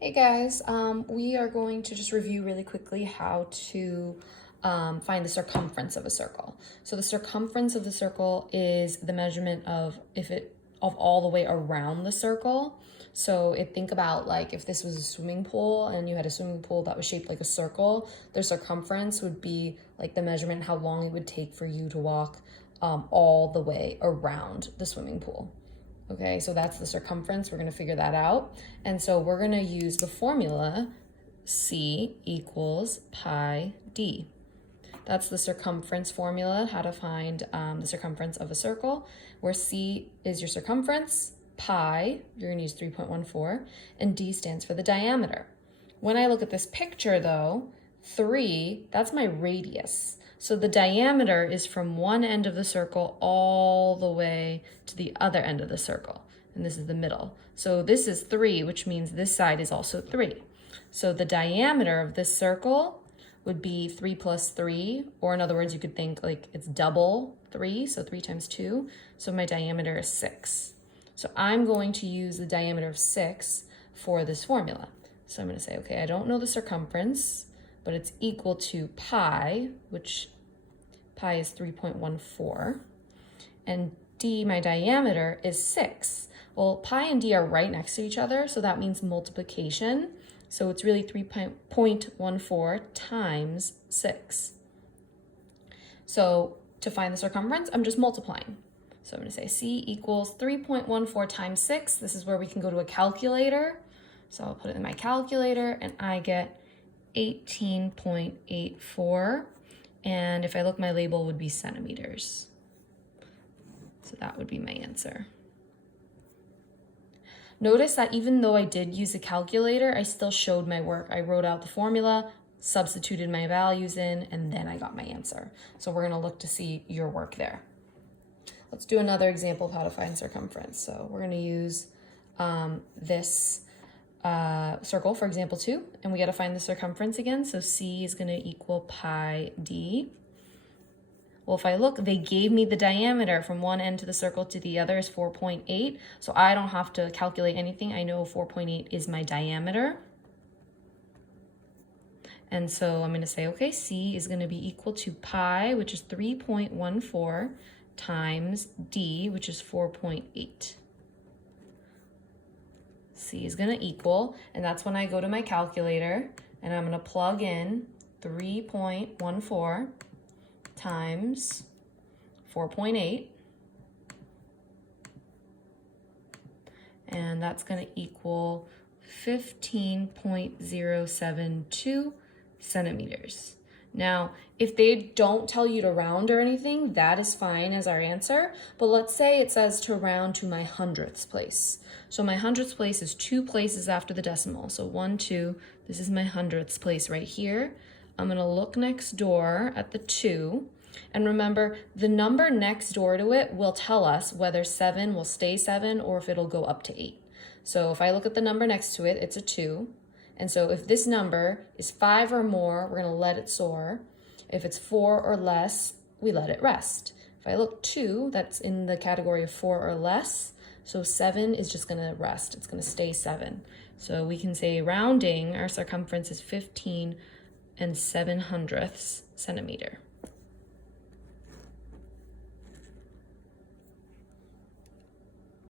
Hey guys, we are going to just review really quickly how to find the circumference of a circle. So the circumference of the circle is the measurement of all the way around the circle. So think about like if this was a swimming pool and you had a swimming pool that was shaped like a circle, the circumference would be like the measurement how long it would take for you to walk all the way around the swimming pool. Okay, so that's the circumference. We're going to figure that out. And so we're going to use the formula C equals pi d. That's the circumference formula, how to find the circumference of a circle, where C is your circumference, pi, you're going to use 3.14, and d stands for the diameter. When I look at this picture though, 3, that's my radius. So the diameter is from one end of the circle all the way to the other end of the circle. And this is the middle. So this is 3, which means this side is also 3. So the diameter of this circle would be 3 plus 3, or in other words, you could think like it's double 3, so 3 times 2. So my diameter is 6. So I'm going to use the diameter of 6 for this formula. So I'm going to say, okay, I don't know the circumference, but it's equal to pi, which pi is 3.14, and d, my diameter, is 6. Well, pi and d are right next to each other, so that means multiplication. So it's really 3.14 times 6. So to find the circumference, I'm just multiplying. So I'm going to say C equals 3.14 times 6. This is where we can go to a calculator. So I'll put it in my calculator, and I get 18.84, and if I look, my label would be centimeters. So that would be my answer. Notice that even though I did use a calculator, I still showed my work. I wrote out the formula, substituted my values in, and then I got my answer. So we're gonna look to see your work there. Let's do another example of how to find circumference. So we're gonna use this circle for example 2, and we got to find the circumference again. So C is going to equal pi d. Well, if I look, they gave me the diameter from one end to the circle to the other is 4.8, so I don't have to calculate anything. I know 4.8 is my diameter. And so I'm going to say, okay, C is going to be equal to pi, which is 3.14, times d, which is 4.8. C is going to equal, and that's when I go to my calculator, and I'm going to plug in 3.14 times 4.8, and that's going to equal 15.072 centimeters. Now, if they don't tell you to round or anything, that is fine as our answer. But let's say it says to round to my hundredths place. So my hundredths place is 2 places after the decimal. So 1, 2, this is my hundredths place right here. I'm gonna look next door at the 2. And remember, the number next door to it will tell us whether 7 will stay 7 or if it'll go up to 8. So if I look at the number next to it, it's a 2. And so if this number is 5 or more, we're going to let it soar. If it's 4 or less, we let it rest. If I look 2, that's in the category of 4 or less. So 7 is just going to rest. It's going to stay 7. So we can say rounding, our circumference is 15 and 7/100 centimeter.